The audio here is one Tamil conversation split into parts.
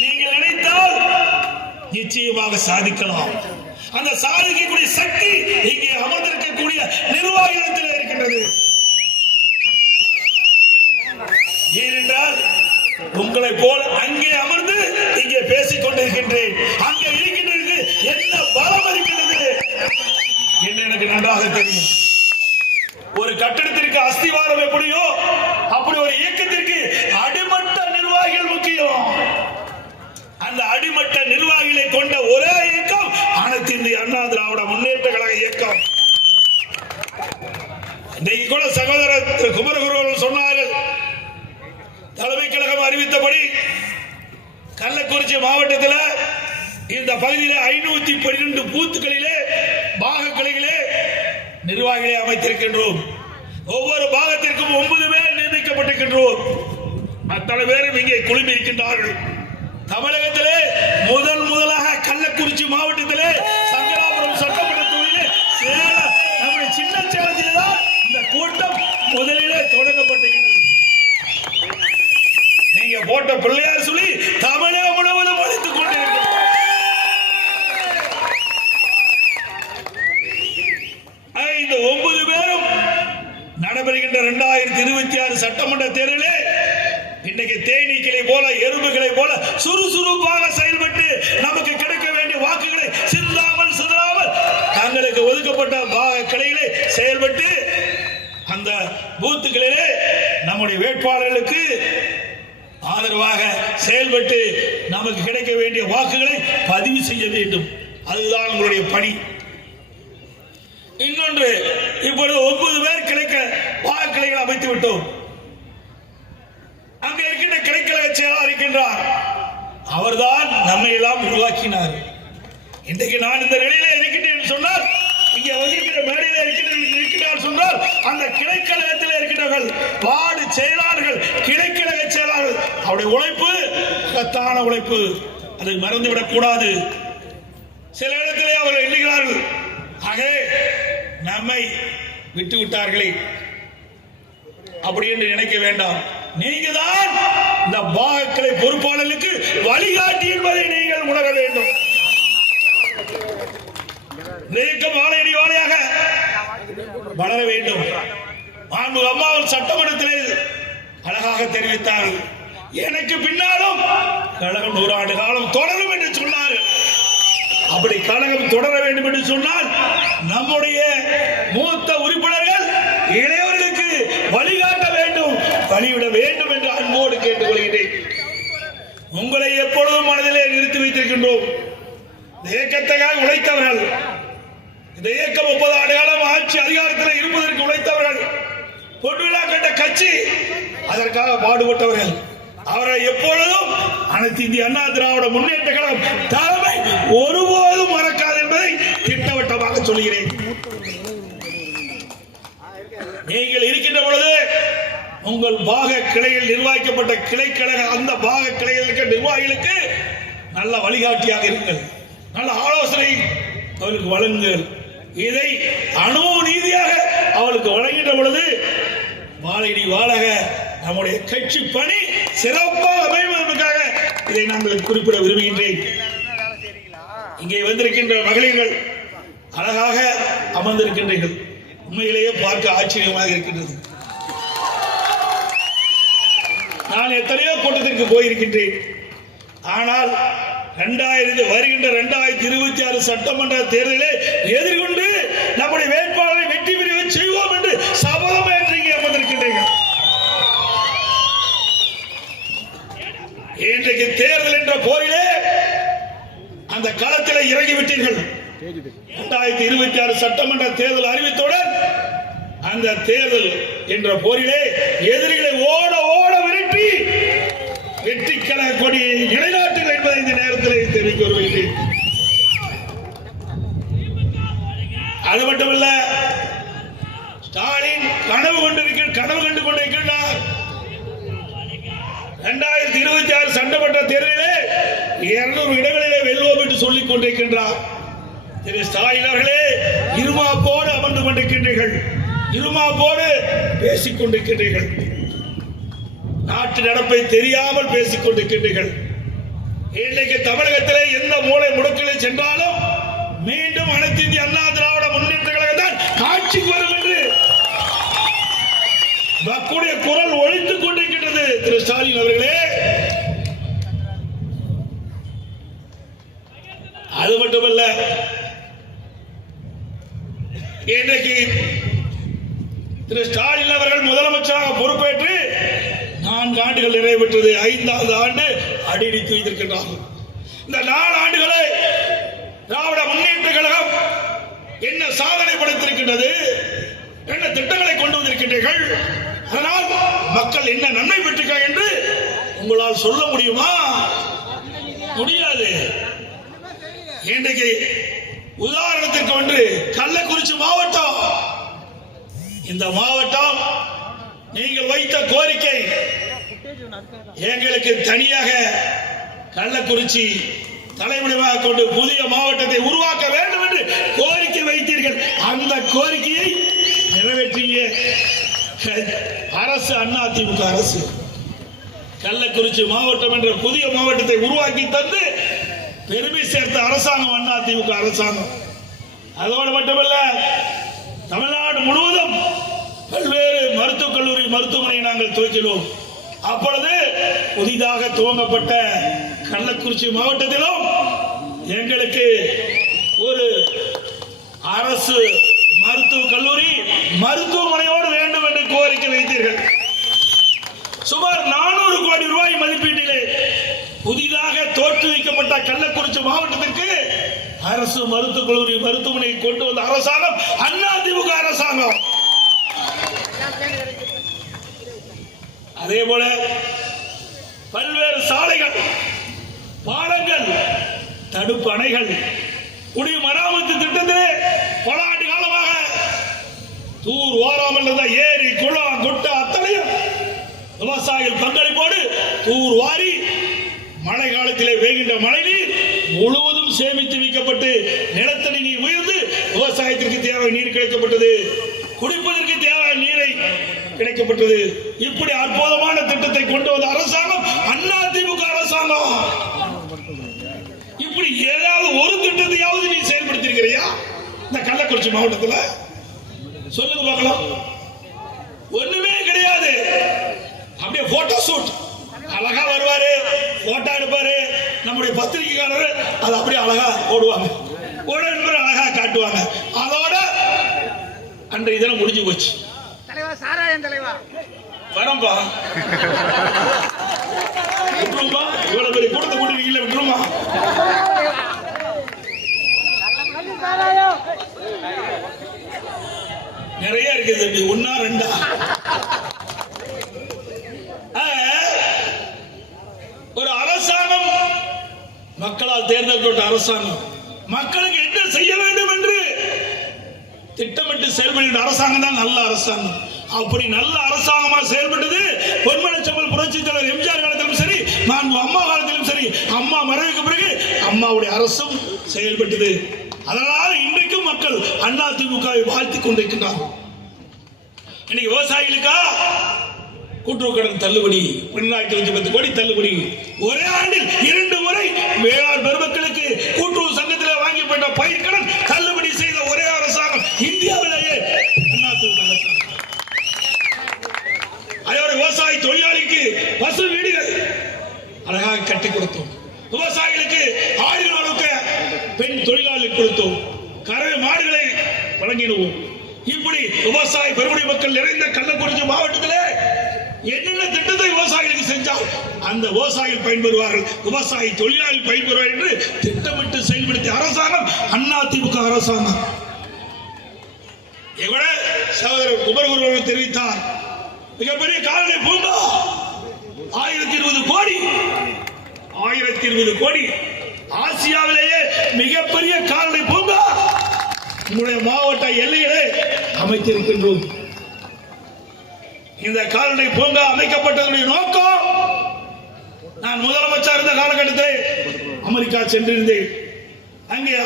நீங்கள் நினைத்தால் நிச்சயமாக சாதிக்கலாம். அந்த சாதிக்கக்கூடிய சக்தி இங்கே அமர்ந்திருக்கக்கூடிய நிர்வாகத்தில் இருக்கின்றது. ஏனென்றால் உங்களை போல அங்கே அமர்ந்து இங்கே பேசிக் கொண்டிருக்கின்றேன். அங்கே இருக்கின்றது என்ன பலம் இருக்கின்றது? என்று எனக்கு நன்றாக தெரியும். ஒரு கட்டடத்திற்கு அஸ்திவாரம் எப்படியோ அப்படி ஒரு இயக்கத்திற்கு அடிமட்ட நிர்வாகிகள் முக்கியம். அந்த அடிமட்ட நிர்வாகிகளை கொண்ட ஒரே இயக்கம் அனைத்து இந்திய அண்ணா திராவிட முன்னேற்ற கழக இயக்கம். இன்றைக்கு கூட சகோதரர் திரு குமரகுருவர்கள் சொன்னார்கள். தலைமை கழகம் அறிவித்தபடி கள்ளக்குறிச்சி மாவட்டத்தில் இந்த பகுதியில் ஐநூத்தி பன்னிரண்டு பூத்துக்களிலே பாக கிளைகளே நிர்வாகிகளை அமைத்திருக்கின்றோம். ஒவ்வொரு பாகத்திற்கும் ஒன்பது பேர் நியமிக்கப்பட்டிருக்கின்றோம். அத்தனை பேரும் இங்கே குழுமி இருக்கின்றார்கள் தமிழகத்திலே முதல் முதலாக கள்ளக்குறிச்சி மாவட்டத்திலே சங்கராபுரம் சட்டமன்ற தொகுதியிலே சேலம் நம்முடைய சின்ன சேலத்தில் தான் இந்த கூட்டம் முதலிலே தொடங்கப்பட்டிருக்கிறது நீங்க போட்ட பிள்ளையார் சொல்லி தமிழகம் முழுவதும் அழித்துக் கொண்டிருக்கிறது. இந்த ஒன்பது பேரும் நடைபெறுகின்ற இரண்டாயிரத்தி இருபத்தி ஆறு சட்டமன்ற தேர்தலிலே இன்னைக்கு தேனீக்களை போல எறும்புகளை போல சுறுசுறுப்பாக செயல்பட்டு நமக்கு கிடைக்க வேண்டிய வாக்குகளை சிந்தாமல் சிதறாமல் தங்களுக்கு ஒதுக்கப்பட்ட பா- கிளைகளை செயல்பட்டு அந்த பூத்துகளிலே நம்முடைய வேட்பாளர்களுக்கு ஆதரவாக செயல்பட்டு நமக்கு கிடைக்க வேண்டிய வாக்குகளை பதிவு செய்ய வேண்டும். அதுதான் உங்களுடைய பணி. இன்னொன்று இப்பொழுது ஒன்பது பேர் கிடைக்க வாக்குகளை அமைத்து விட்டோம் அங்க இருக்கின்ற கிளைக்கழக செயலாளர் இருக்கின்றார் அவர்தான் நம்மை எல்லாம் உருவாக்கினார். இன்றைக்கு நான் இந்த நிலையில இருக்கிறேன் என்று சொன்னால் இங்கே வந்திருக்கிற மேடையில இருக்கிறேன் இருக்கிறார் சொன்னால் அந்த கிளைக்கழகத்தில் இருக்கிறவர்கள் வார்டு செயலாளர்கள் கிளைக்கழக செயலாளர்கள் அவருடைய உழைப்பு கத்தான உழைப்பு. அதை மறந்துவிடக் கூடாது. சில இடத்திலே அவர்கள் எண்ணுகிறார்கள் ஆகவே நம்மை விட்டு விட்டார்களே அப்படி என்று நினைக்க வேண்டாம். நீங்க தான் இந்த பாகக்கலை பொறுப்பாளர்களுக்கு வழிகாட்டி என்பதை நீங்கள் உணர வேண்டும். நெருக்கம் வாழையடி வாழையாக வளர வேண்டும். மாண்பு அம்மாவும் சட்டமன்றத்தில் அழகாக தெரிவித்தார் எனக்கு பின்னாலும் கழகம் நூறாண்டு காலம் தொடரும் என்று சொன்னார் அப்படி கழகம் தொடர வேண்டும் என்று சொன்னால் நம்முடைய மூத்த உறுப்பினர்கள் இளைய பணிவிட வேண்டும் என்று அன்போடு கேட்டுக்கொள்கிறேன். உங்களை எப்பொழுதும் மனதிலே நிறுத்தி வைத்திருக்கின்றோம். இந்த இயக்கத்துக்காக உழைத்தவர்கள் இந்த இயக்கம் முப்பது ஆண்டு காலம் ஆட்சி அதிகாரத்தில் இருப்பதற்கு உழைத்தவர்கள் பொன்விழா கண்ட கட்சி அதற்காக பாடுபட்டவர்கள் அவரை எப்பொழுதும் அனைத்து இந்திய அண்ணா திராவிட முன்னேற்ற கழகம் தலைமை ஒருபோதும் மறக்காது என்பதை திட்டவட்டமாக சொல்கிறேன் நீங்கள் இருக்கின்ற பொழுது உங்கள் பாக கிளையில் நிர்வாகிக்கப்பட்ட கிளைக்கழக அந்த பாக கிளையில் இருக்க நிர்வாகிகளுக்கு நல்ல வழிகாட்டியாக இருங்கள். நல்ல ஆலோசனை அவர்களுக்கு வழங்குங்கள். இதை அணு நீதியாக அவளுக்கு வழங்கின்ற பொழுது வாழடி வாழக நம்முடைய கட்சி பணி சிறப்பாக அமைவதற்காக இதை நாங்கள் குறிப்பிட விரும்புகின்றேன். இங்கே வந்திருக்கின்ற மகளிர்கள் அழகாக அமர்ந்திருக்கின்றீர்கள். உண்மையிலேயே பார்க்க ஆச்சரியமாக இருக்கின்றது. நான் எத்தனையோ கூட்டத்திற்கு போயிருக்கின்றேன். ஆனால் இரண்டாயிரத்தி வருகின்ற இரண்டாயிரத்தி இருபத்தி ஆறு சட்டமன்ற தேர்தலை எதிர்கொண்டு நம்முடைய வேட்பாளரை வெற்றி பெற செய்வோம் என்று சபதம் இன்றைக்கு தேர்தல் என்ற போரிலே அந்த களத்தில் இறங்கிவிட்டீர்கள். இரண்டாயிரத்தி இருபத்தி ஆறு சட்டமன்ற தேர்தல் அறிவித்தவுடன் அந்த தேர்தல் என்ற போரிலே எதிரிகள் கொடியை நிலைநாட்டுங்கள் என்பதை இந்த நேரத்தில் தெரிவிக்க வருகிறேன் அது மட்டுமல்ல ஸ்டாலின் கனவு கொண்டிருக்கிற கனவு கண்டு கொண்டிருக்கின்றார் இரண்டாயிரத்தி இருபத்தி ஆறு சட்டமன்ற தேர்தலிலே இருநூறு இடங்களிலே வெல்வோம் என்று சொல்லிக் கொண்டிருக்கின்றார். திரு ஸ்டாலின் அவர்களே இருமாப்போடு அமர்ந்து கொண்டிருக்கின்றீர்கள். இருமாப்போடு பேசிக் கொண்டிருக்கின்றீர்கள். நாட்டு நடப்பை தெரியாமல் பேசிக் கொண்டிருக்கின்றீர்கள். இன்றைக்கு தமிழகத்திலே எந்த மூளை முடுக்கில் சென்றாலும் மீண்டும் அனைத்து இந்திய அண்ணா திராவிட முன்னேற்ற கழகம் தான் காட்சிக்கு வரும் என்று மக்களுடைய குரல் ஒழித்துக் கொண்டிருக்கின்றது திரு ஸ்டாலின் அவர்களே. அது மட்டுமல்ல இன்றைக்கு திரு ஸ்டாலின் அவர்கள் முதலமைச்சராக பொறுப்பேற்று நான்கு ஆண்டுகள் நிறைவேற்றது. ஐந்தாவது ஆண்டு அடியடித்து வைத்திருக்கின்றார்கள் இந்த நாலு ஆண்டுகளை திராவிட முன்னேற்ற கழகம் என்ன சாதனை படைத்திருக்கின்றது என்ன திட்டங்களை கொண்டு வந்திருக்கின்றீர்கள்? அதனால் மக்கள் என்ன நன்மை பெற்றிருக்காங்க என்று உங்களால் சொல்ல முடியுமா? முடியாது. இன்றைக்கு உதாரணத்திற்கு ஒன்று கள்ளக்குறிச்சி மாவட்டம். இந்த மாவட்டம் நீங்கள் வைத்த கோரிக்கை எங்களுக்கு தனியாக கள்ளக்குறிச்சி தலைமுடிவாக கொண்டு புதிய மாவட்டத்தை உருவாக்க வேண்டும் என்று கோரிக்கை வைத்தீர்கள். அந்த கோரிக்கையை நிறைவேற்றிய அரசு அதிமுக அரசு கள்ளக்குறிச்சி மாவட்டம் என்ற புதிய மாவட்டத்தை உருவாக்கி தந்து பெருமை சேர்த்த அரசாங்கம் அதிமுக அரசாங்கம். அதோடு மட்டுமல்ல தமிழ்நாடு முழுவதும் மருத்துவக் கல்லூரி மருத்துவமனை நாங்கள் துவக்கினோம். அப்பொழுது புதிதாக துவங்கப்பட்ட கள்ளக்குறிச்சி மாவட்டத்திலும் எங்களுக்கு ஒரு அரசு மருத்துவக் கல்லூரி மருத்துவமனையோடு வேண்டும் என்று கோரிக்கை வைத்தீர்கள். சுமார் நானூறு கோடி ரூபாய் மதிப்பீட்டிலே புதிதாக தோற்றுவிக்கப்பட்ட கள்ளக்குறிச்சி மாவட்டத்திற்கு அரசு மருத்துவக் கல்லூரி மருத்துவமனை கொண்டு வந்த அரசாங்கம் அதிமுக அரசாங்கம். அதே போல பல்வேறு சாலைகள் பாலங்கள் தடுப்பு அணைகள் குடிமராமத்து திட்டத்திலே பல ஆண்டு காலமாக தூர் ஓராமல் இருந்த ஏரி குளம் குட்டை அத்தனையும் விவசாயிகள் பங்களிப்போடு தூர் வாரி மழை காலத்திலே பெய்கின்ற மழை நீர் முழுவதும் சேமித்து வைக்கப்பட்டு நிலத்தடி நீர் உயர்ந்து விவசாயத்திற்கு தேவை நீர் கிடைக்கப்பட்டது. குடிப்பதற்கு தேவையான நீரை கிடைக்கப்பட்டது. இப்படி அற்புதமான திட்டத்தை கொண்டு வந்த அரசாங்கம் அண்ணா திமுக அரசாங்கம். இப்படி ஏதாவது ஒரு திட்டத்தையாவது நீ செயல்படுத்திருக்கிறியா? இந்த கள்ளக்குறிச்சி மாவட்டத்தில்? சொல்லுங்க பார்க்கலாம். ஒண்ணுமே கிடையாது. அப்படியே போட்டோ ஷூட் அழகா வருவாரு போட்டோ எடுப்பாரு. நம்முடைய பத்திரிகைக்காரர் அதை அப்படியே அழகா ஓடுவாங்க உடனே அழகா காட்டுவாங்க. அதோட அன்றைய தினம் முடிஞ்சு போச்சு. தலைவா சாராயம் தலைவா. வரம்பா விட்டுருமா இவ்வளவு பெரிய கூட்டத்தை கூட்டிருக்கீங்களா விட்டுருமா நிறைய இருக்குது தம்பி ஒன்னா ரெண்டா? ஒரு அரசாங்கம் மக்களால் தேர்ந்தெடுக்கப்பட்ட அரசாங்கம். மக்களுக்கு என்ன செய்ய வேண்டும் என்று திட்டமிட்டு அரசாங்கம் தான் நல்ல அரசாங்கம். அப்படி நல்ல அரசாங்கமா செயல்பட்டது பொன்மனச்சம்பல் புரட்சி தலைவர் எம்ஜிஆர் காலத்திலும் சரி நான் அம்மா காலத்திலும் சரி அம்மா மறைவுக்கு பிறகு அம்மாவுடைய அரசும் செயல்பட்டது. அதனால் இன்றைக்கும் மக்கள் அண்ணா திமுகவை வாழ்த்து கொண்டிருக்கின்றார்கள். இன்னைக்கு விவசாயிகளுக்கா? கூட்டுறவு கடன் தள்ளுபடி பன்னெண்டாயிரத்தி நூத்தி பத்து கோடி தள்ளுபடி. ஒரே ஆண்டில் இரண்டு முறை வேளாண் பெருமக்களுக்கு கூட்டுறவு சங்கத்தில் வாங்கப்பட்ட பயிர்கடன் பயிர் கடன் தள்ளுபடி செய்த ஒரே அரசாங்கம் இந்தியாவிலேயே அதிமுக அரசாங்கம் அதோட விவசாய தொழிலாளிக்கு பசு வீடுகள் அழகாக கொடுத்தோம். விவசாயிகளுக்கு ஆயிரம் வளர்க்க பெண் தொழிலாளி கொடுத்தோம். கறவை மாடுகளை வழங்கிடுவோம். இப்படி விவசாய பெருமுடி மக்கள் நிறைந்த கள்ளக்குறிச்சி மாவட்டத்திலே என்னென்ன திட்டத்தை விவசாயிகளுக்கு செஞ்சால் அந்த விவசாயிகள் பயன்பெறுவார்கள் விவசாயி தொழிலாளி பயன்பெறுவார் என்று திட்டமிட்டு செயல்படுத்திய அரசாங்கம் அண்ணா திமுக அரசாங்கம் இவட சகோதரர் குமரகுருவர்கள் தெரிவித்தார். மிகப்பெரிய காலநிலை பூங்கா ஆயிரத்தி இருபது கோடி ஆயிரத்தி இருபது கோடி ஆசியாவிலேயே மிகப்பெரிய கால்நடை பூங்கா உங்களுடைய மாவட்ட எல்லையிலே அமைத்திருக்கின்றோம். இந்த கால்நடை பூங்கா அமைக்கப்பட்டதுடைய நோக்கம் நான் முதலமைச்சர் இருந்த காலகட்டத்தில் அமெரிக்கா சென்றிருந்தேன். அங்கே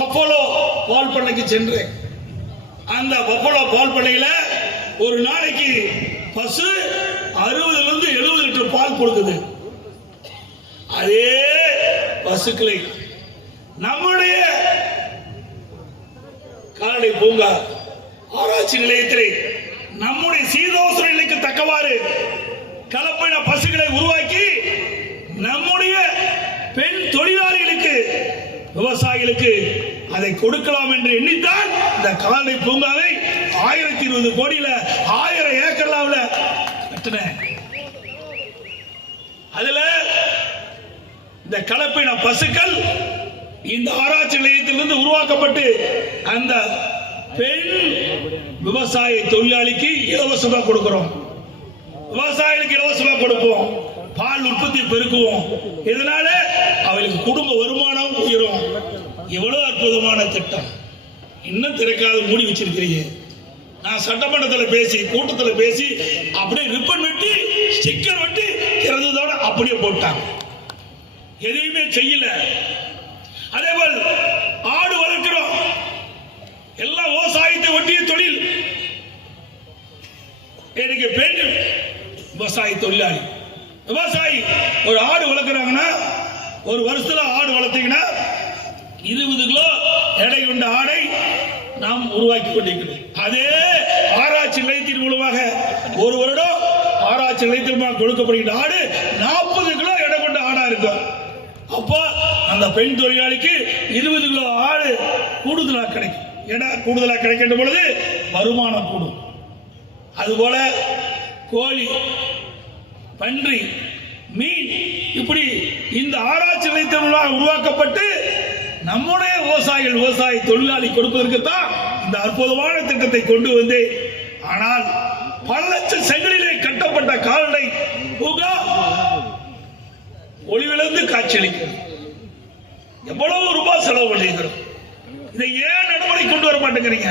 பப்போலோ பால் பண்ணைக்கு சென்றேன். அந்த பப்போலோ பால் பண்ணையில ஒரு நாளைக்கு பசு அறுபதுல இருந்து எழுபது லிட்டர் பால் கொடுக்குது. அதே பசுக்களை. நம்முடைய கால்நடை பூங்கா ஆராய்ச்சி நிலையத்திலே நம்முடைய சீதோசன நிலைக்கு தக்கவாறு கலப்பின பசுகளை உருவாக்கி நம்முடைய பெண் தொழிலாளிகளுக்கு விவசாயிகளுக்கு அதை கொடுக்கலாம் என்று எண்ணித்தான் இந்த கால்நடை பூங்காவை ஆயிரத்தி இருபது கோடியில ஆயிரம் ஏக்கர்லாவில் கட்டின. அதுல இந்த கலப்பின பசுக்கள் இந்த ஆராய்ச்சி நிலையத்திலிருந்து உருவாக்கப்பட்டு அந்த பெண் விவசாய தொழிலாளிக்கு இலவசமா கொடுக்கிறோம். விவசாயிகளுக்கு இலவசமா கொடுப்போம். பால் உற்பத்தி பெருக்குவோம். இதனால அவளுக்கு குடும்ப வருமானம் உயரும். எவ்வளவு அற்புதமான திட்டம். இன்னும் திறக்காத மூடி வச்சிருக்கிறீங்க. நான் சட்டமன்றத்தில் பேசி கூட்டத்தில் பேசி அப்படியே ரிப்பன் வெட்டி ஸ்டிக்கர் வெட்டி திறந்ததோட அப்படியே போட்டாங்க. எதையுமே செய்யல. அதே போல் ஆடு வளர்க்கிறோம். எல்லாம் விவசாயத்தை ஒட்டிய தொழில். எனக்கு பெண் விவசாய தொழிலாளி. விவசாயி ஒரு ஆடு வளர்க்குறாங்கன்னா ஒரு வருஷத்துல ஆடு வளர்த்தீங்கன்னா இருபது கிலோ எடை கொண்ட ஆடை நாம் உருவாக்கி கொண்டிருக்கிறோம். அதே ஆராய்ச்சி நிலையத்தின் மூலமாக ஒரு வருடம் ஆராய்ச்சி நிலையத்தின் மூலமாக கொடுக்கப்படுகின்ற ஆடு நாற்பது கிலோ எடை கொண்ட ஆடா இருக்கும். அப்போ அந்த பெண் தொழிலாளிக்கு இருபது கிலோ ஆடு கூடுதலாக கிடைக்கும். ஏன்னா கூடுதலாக கிடைக்கின்ற பொழுது வருமானம் கூடும். அதுபோல கோழி பன்றி மீன் இப்படி இந்த ஆராய்ச்சி நிலையத்தின் உருவாக்கப்பட்டு நம்முடைய விவசாயிகள் விவசாய தொழிலாளி கொடுப்பதற்கு தான் இந்த அற்புதமான திட்டத்தை கொண்டு வந்தேன். ஆனால் பல லட்சம் செங்கலிலே கட்டப்பட்ட கால்நடை பூங்கா ஒளிவிழந்து காட்சியளிக்கிறது. எவ்வளவு ரூபாய் செலவு பண்ணிருக்கிறோம் இதை ஏன் நடைமுறை கொண்டு வர மாட்டேங்கிறீங்க?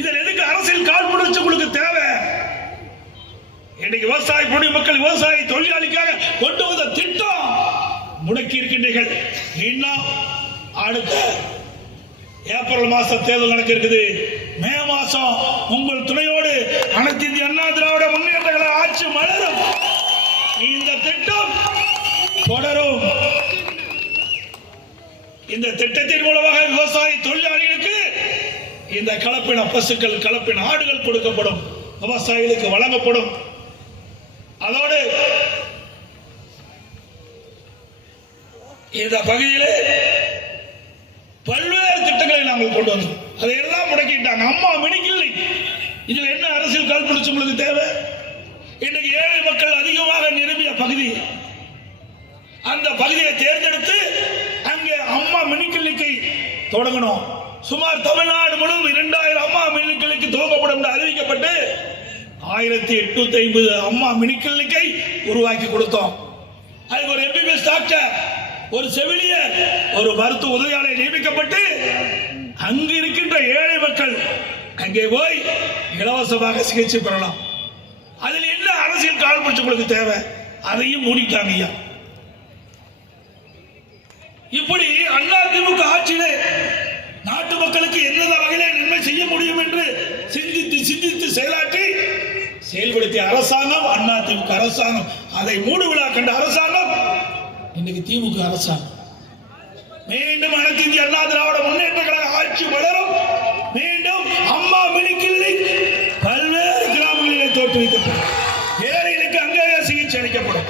இதில் எதுக்கு அரசியல் கால் புணர்ச்சி உங்களுக்கு தேவை? இன்னைக்கு விவசாய குடிமக்கள் விவசாய தொழிலாளிக்காக கொண்டு வந்த திட்டம் முடக்கி இருக்கின்றீர்கள். இன்னும் அடுத்த ஏப்ரல் மாசம் தேர்தல் நடக்க இருக்குது. மே மாசம் உங்கள் துணையோடு அனைத்து இந்திய அண்ணா திராவிட முன்னேற்ற ஆட்சி மலரும். இந்த திட்டம் தொடரும். இந்த திட்டத்தின் மூலமாக விவசாய தொழிலாளிகளுக்கு இந்த கலப்பின பசுக்கள் கலப்பின ஆடுகள் கொடுக்கப்படும் விவசாயிகளுக்கு வழங்கப்படும். அதோடு இந்த பகுதியிலே பல்வேறு திட்டங்களை நாங்கள் கொண்டு வந்தோம். அதையெல்லாம் முடக்கிட்டாங்க. அம்மா மினிக்கில்லை இதில் என்ன அரசியல் கால் பிடிச்சு உங்களுக்கு தேவை? இன்றைக்கு ஏழை மக்கள் அதிகமாக நிரம்பிய பகுதி அந்த பகுதியை தேர்ந்தெடுத்து அங்கே அம்மா மினிக்கிளிக்கை தொடங்கணும். சுமார் தமிழ்நாடு முழுவதும் இரண்டாயிரம் அம்மா மினிக்கிளிக்கு துவங்கப்படும் என்று அறிவிக்கப்பட்டு ஆயிரத்தி எட்நூத்தி ஐம்பது அம்மா மினிக்கிளிக்கை உருவாக்கி கொடுத்தோம். அதுக்கு ஒரு எம்பிபிஎஸ் டாக்டர் ஒரு செவிலியர் ஒரு மருத்துவ உதவியாளர் நியமிக்கப்பட்டு அங்கு இருக்கின்ற ஏழை மக்கள் அங்கே போய் இலவசமாக சிகிச்சை பெறலாம். அதில் என்ன அரசியல் கால் பிடிச்சவங்களுக்கு தேவை? அதையும் மூடிட்டாங்க ஐயா. இப்படி அண்ணா திமுக ஆட்சியிலே நாட்டு மக்களுக்கு எந்தெந்த வகையிலே நன்மை செய்ய முடியும் என்று சிந்தித்து சிந்தித்து செயலாற்றி செயல்படுத்திய அரசாங்கம் அண்ணா திமுக அரசாங்கம். அதை மூடு விழா கண்ட அரசாங்கம் இன்னைக்கு திமுக அரசாங்கம். மீண்டும் அனைத்து இந்திய அண்ணா திராவிட முன்னேற்ற கழக ஆட்சி வளரும். மீண்டும் அம்மா மினிக்கிள்ளி பல்வேறு கிராமங்களிலே தோற்றுவிக்கப்படும் ஏழைகளுக்கு அங்கேயே சிகிச்சை அளிக்கப்படும்.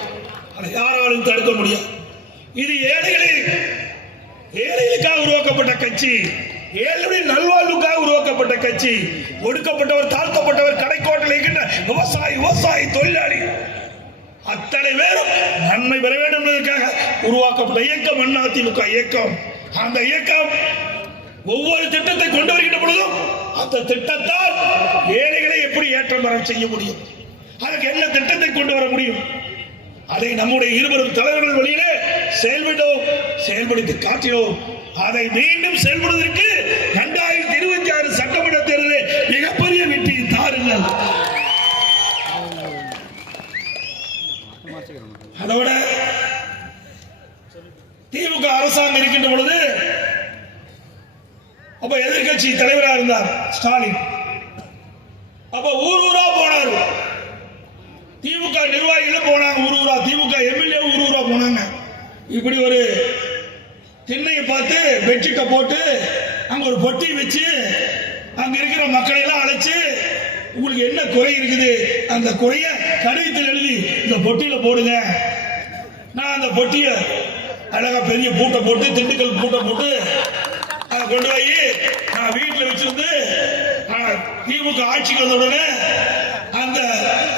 அதை யாராலும் தடுக்க முடியாது. இது ஏழைகளை ஏழைகளுக்காக உருவாக்கப்பட்ட கட்சி. ஏழைகளின் நல்வாழ்வுக்காக உருவாக்கப்பட்ட கட்சி. ஒடுக்கப்பட்டவர் தாழ்த்தப்பட்டவர் கடைக்கோட்டில் இருக்கின்ற விவசாயி விவசாயி தொழிலாளி. அத்தனை பேரும் நன்மை பெற வேண்டும் என்பதற்காக உருவாக்கப்பட்ட இயக்கம் அண்ணா திமுக இயக்கம். அந்த இயக்கம் ஒவ்வொரு திட்டத்தை கொண்டு வருகின்ற பொழுதும் அந்த திட்டத்தால் ஏழைகளை எப்படி ஏற்றம் வர செய்ய முடியும்? அதற்கு என்ன திட்டத்தை கொண்டு வர முடியும்? அதை நம்முடைய இருவரும் தலைவர்கள் வழியிலே செயல்பட்டோம் செயல்படுத்தி காட்டினோம். அதை மீண்டும் செயல்படுவதற்கு இரண்டாயிரத்தி இருபத்தி ஆறு சட்டமன்ற தேர்தலில் மிகப்பெரிய வெற்றி தாருங்கள். அதோட திமுக அரசாங்கம் இருக்கின்ற பொழுது அப்ப எதிர்க்கட்சி தலைவராக இருந்தார் ஸ்டாலின். அப்ப ஊர் ஊரா போனார். திமுக நிர்வாகிகள் போனாங்க ஊர் ஊரா. திமுக எம்எல்ஏ ஊர் ஊரா போனாங்க. இப்படி ஒரு திண்ணையை பார்த்து பெட்ஷீட்டை போட்டு அங்க ஒரு பொட்டி வச்சு அங்க இருக்கிற மக்களை எல்லாம் அழைச்சு உங்களுக்கு என்ன குறை இருக்குது? அந்த குறைய கடிதத்தில் எழுதி இந்த பொட்டியில போடுங்க. நான் அந்த பொட்டிய அழகா பெரிய பூட்டை போட்டு திண்டுக்கல் பூட்டை போட்டு அதை கொண்டு போய் நான் வீட்டில் வச்சிருந்து திமுக ஆட்சிக்கு வந்த உடனே அந்த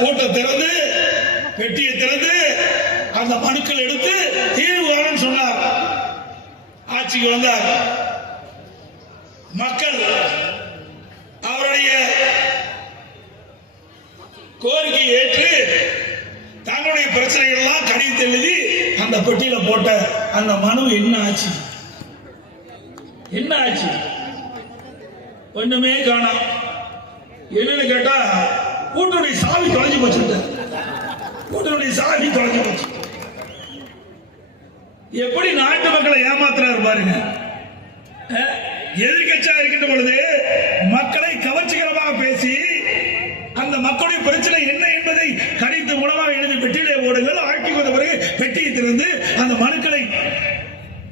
பூட்டை திறந்து பெட்டியை திறந்து அந்த மனுக்கள் எடுத்து தீர்வு வரணும்னு சொன்னார். ஆட்சிக்கு வந்தார். மக்கள் அவருடைய கோரிக்கை ஏற்று தங்களுடைய பிரச்சனைகள் எல்லாம் கடிதத்தில் எழுதி அந்த பெட்டியில போட்ட அந்த மனு என்ன ஆச்சு? என்ன ஆச்சு? ஒண்ணுமே காணோம். என்னன்னு கேட்டா கூட்டுடைய சாவி தொலைஞ்சு போச்சு கூட்டுடைய சாவி தொலைஞ்சு போச்சு. எப்படி நாட்டு மக்களை ஏமாத்துறாரு பாருங்க. எதிர்கட்சியா இருக்கின்ற பொழுது மக்களை கவர்ச்சிகரமாக பேசி அந்த மக்களுடைய பிரச்சனை என்ன என்பதை கடித்து மூலமாக எழுதி பெட்டியிலே ஓடுங்கள் ஆட்சி வந்த பிறகு பெட்டியை திறந்து அந்த மனுக்களை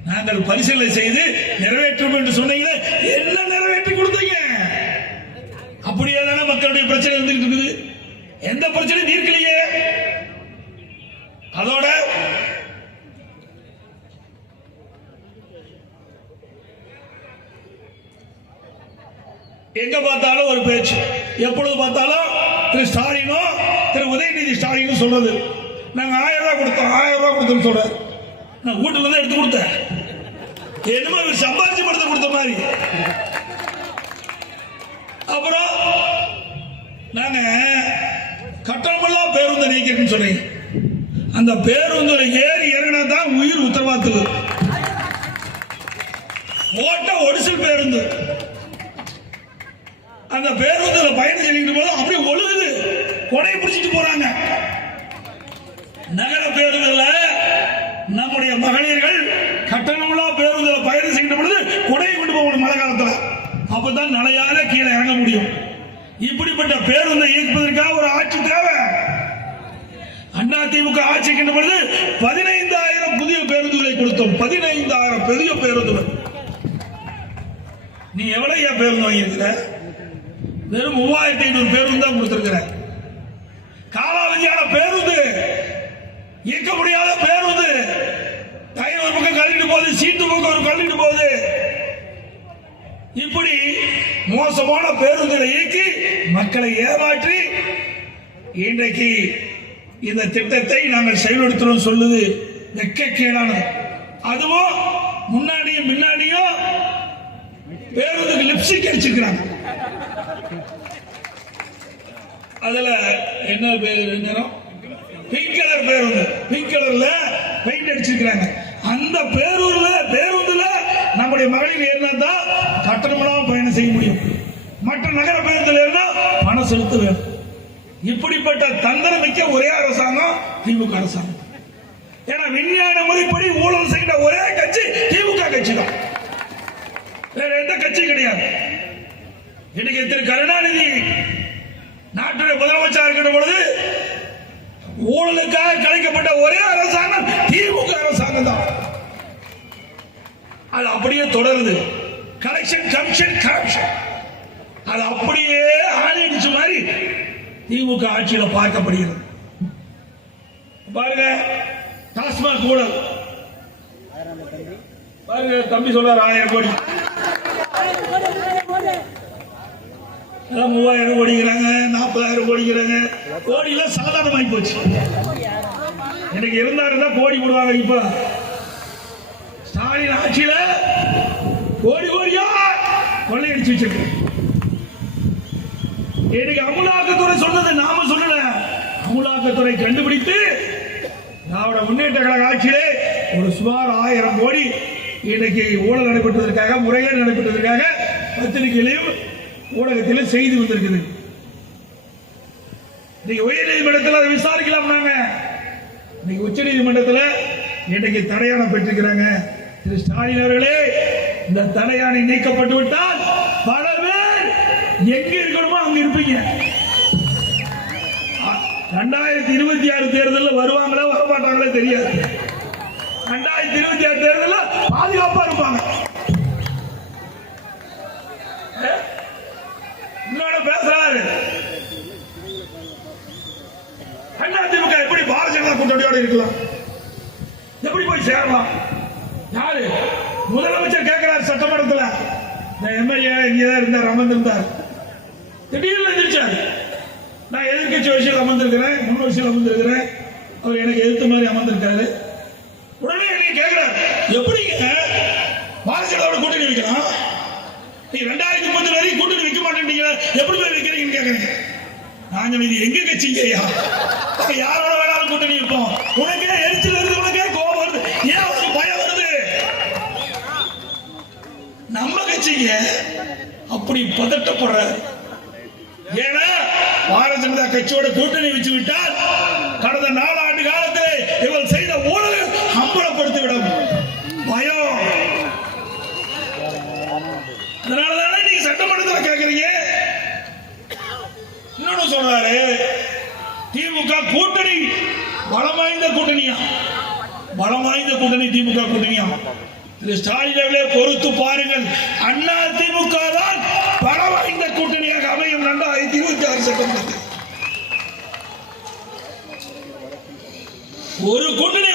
நாங்கள் பரிசீலனை செய்து நிறைவேற்றும் என்று சொன்னீங்க என்ன நிறைவேற்றி கொடுத்தீங்க அப்படியே தானே மக்களுடைய பிரச்சனை இருந்துகிட்டு இருக்குது எந்த பிரச்சனையும் தீர்க்கலையே அதோட எங்க பார்த்தாலும் ஒரு பேச்சு எப்பொழுது பார்த்தாலும் திரு ஸ்டாலினோ திரு உதயநிதி ஸ்டாலினும் சொல்றது நாங்க ஆயிரம் ரூபாய் கொடுத்தோம் ஆயிரம் ரூபாய் கொடுத்தோம்னு சொல்றாரு நான் வீட்டுல தான் எடுத்து கொடுத்தேன் என்னமோ இவர் படத்தை கொடுத்த மாதிரி. அப்புறம் நாங்க கட்டணமெல்லாம் பேருந்து நீக்கிறேன்னு சொன்னீங்க. அந்த பேருந்துல ஏறி இறங்கினா தான் உயிர் உத்தரவாதத்துக்கு ஓட்ட ஒடிசல் பேருந்து. அந்த பேருந்துல பயணம் செஞ்சுட்டு போது அப்படியே ஒழுகுது. கொடை பிடிச்சிட்டு போறாங்க. நகர பேருந்துல நம்முடைய மகளிர்கள் கட்டணங்களா பேருந்துல பயணம் செய்கின்ற பொழுது குடையை கொண்டு போகணும் மழை காலத்துல. அப்பதான் நிலையாத கீழே இறங்க முடியும். இப்படிப்பட்ட பேருந்தை இயக்குவதற்காக ஒரு ஆட்சி தேவை. அண்ணா திமுக ஆட்சிக்கின்ற பொழுது பதினைந்தாயிரம் புதிய பேருந்துகளை கொடுத்தோம். பதினைந்தாயிரம் பெரிய பேருந்துகள். நீ எவ்வளவு பேருந்து வாங்கியிருக்கிற? வெறும் மூவாயிரத்தி ஐநூறு பேருந்து தான் கொடுத்திருக்கிறேன் காலாவதியான பேருந்து இயக்க முடியாத பேருந்து டயர் ஒரு பக்கம் கழட்டிட்டு போகுது சீட்டு பக்கம் ஒரு கழட்டிட்டு போகுது இப்படி மோசமான பேருந்துகளை இயக்கி மக்களை ஏமாற்றி இன்றைக்கு இந்த திட்டத்தை நாங்கள் செயல்படுத்துறோம் சொல்லுது வெக்கக்கேடானது. அதுவும் முன்னாடியும் முன்னாடியும் பேருந்துக்கு லிப்ஸ்டிக் அடிச்சிருக்கிறாங்க. அதுல என்ன பேர் நிறம் பிங்க் கலர் பேருந்து. பிங்க் கலர்ல பெயிண்ட் அடிச்சிருக்கிறாங்க. அந்த பேரூர்ல பேருந்துல நம்முடைய மகளிர் ஏறினா கட்டணமில்லாம பயணம் செய்ய முடியும். மற்ற நகர பேருந்துல ஏறினா பணம் செலுத்த வேண்டும். இப்படிப்பட்ட தந்திரமிக்க ஒரே அரசாங்கம் திமுக அரசாங்கம். ஏன்னா விஞ்ஞான முறைப்படி ஊழல் செய்கிற ஒரே கட்சி திமுக கட்சி தான் வேற எந்த கட்சி கிடையாது. இன்னைக்கு திரு கருணாநிதி நாட்டுடைய முதலமைச்சர் இருக்கிற பொழுது ஊழலுக்காக கலைக்கப்பட்ட ஒரே அரசாங்கம் திமுக அரசாங்கம் தான் அது அப்படியே தொடருது. கலெக்ஷன் கமிஷன் கரப்ஷன் அது அப்படியே ஆணையடிச்ச மாதிரி திமுக ஆட்சியில் பார்க்கப்படுகிறது. பாருங்க டாஸ்மாக் ஊழல். பாருங்க தம்பி சொல்றாரு ஆயிரம் கோடி. மூவாயிரம் கோடிக்கிறாங்க நாற்பதாயிரம் கோடிக்கிறாங்க கோடியெல்லாம் சாதாரணமாகி போச்சு. எனக்கு இருந்தாருன்னா கோடி போடுவாங்க இப்ப. ஸ்டாலின் ஆட்சியில கோடி கோடியா கொள்ளையடிச்சு வச்சிருக்கேன். இன்னைக்கு அமுலாக்கத்துறை சொன்னது நாம சொல்லல. அமுலாக்கத்துறை கண்டுபிடித்து திராவிட முன்னேற்ற கழக ஆட்சியிலே ஒரு சுமார் ஆயிரம் கோடி இன்னைக்கு ஊழல் நடைபெற்றதற்காக முறைகேடு நடைபெற்றதற்காக பத்திரிகையிலையும் ஊடகத்திலும் செய்தி வந்திருக்குது. இன்னைக்கு உயர் நீதிமன்றத்தில் அதை விசாரிக்கலாம் நாங்க. இன்னைக்கு உச்ச நீதிமன்றத்தில் இன்னைக்கு தடையாணை பெற்றிருக்கிறாங்க. திரு ஸ்டாலின் அவர்களே இந்த தடையாணை நீக்கப்பட்டு விட்டால் பல பேர் எங்கே இருப்பீங்க ரெண்டாயிரத்தி இருபத்தி ஆறு தேர்தலில் வர மாட்டாங்களே தெரியாது. ரெண்டாயிரத்தி இருபத்தி ஆறு தேர்தலில் பாதுகாப்பா இருப்பாங்க. இன்னொன்னு பேசுறாரு. அதிமுக எப்படி பாரதிய ஜனதா கூட்டணியோட இருக்கலாம்? எப்படி போய் சேரலாம்? யாரு? முதலமைச்சர் கேட்கிறார் சட்டமன்றத்துல. இந்த எம்எல்ஏ இங்கதான் இருந்தார் அமர்ந்திருந்தார். திடீர்னு எந்திரிச்சார். நான் எதிர்கட்சி வயசில் அமர்ந்திருக்கிறேன் முன் வயசில் அமர்ந்திருக்கிறேன். அவர் எனக்கு எதிர்த்த மாதிரி அமர்ந்திருக்காரு. உடனே நீங்க கேட்கிறார் எப்படிங்க பாரதிய ஜனதாவோட கூட்டணி வைக்கலாம்? நீ ரெண்டாயிரத்தி முப்பத்தி வரைக்கும் கூட்டணி வைக்க மாட்டேன்றீங்க எப்படி போய் வைக்கிறீங்கன்னு கேட்கறீங்க நான் இது எங்க கட்சிங்க ஐயா யாரோட வேணாலும் கூட்டணி வைப்போம்? உனக்கே எரிச்சல் வருது உனக்கே கோபம் வருது. ஏன் உனக்கு பயம் வருது? நம்ம கட்சிங்க அப்படி பதட்டப்படுற ஏன்னா பாரதிய ஜனதா கட்சியோட கூட்டணி வச்சு விட்டால் கடந்த நாலாண்டு காலத்தில் இவள் செய்த ஊழலை அம்பலப்படுத்திவிடும் பயம். அதனாலதானே நீங்க சட்டமன்றத்தில் கேட்கறீங்க இன்னொன்னு சொல்றாரு திமுக கூட்டணி பலம் வாய்ந்த கூட்டணியா? பலம் வாய்ந்த கூட்டணி திமுக கூட்டணியா? ஸ்டாலின் பொறுத்து பாருங்கள். அண்ணா திமுக தான் அமையும் ரெண்டாயிரத்தி இருபத்தி ஆறு சட்டமன்றத்தில் ஒரு கூட்டணி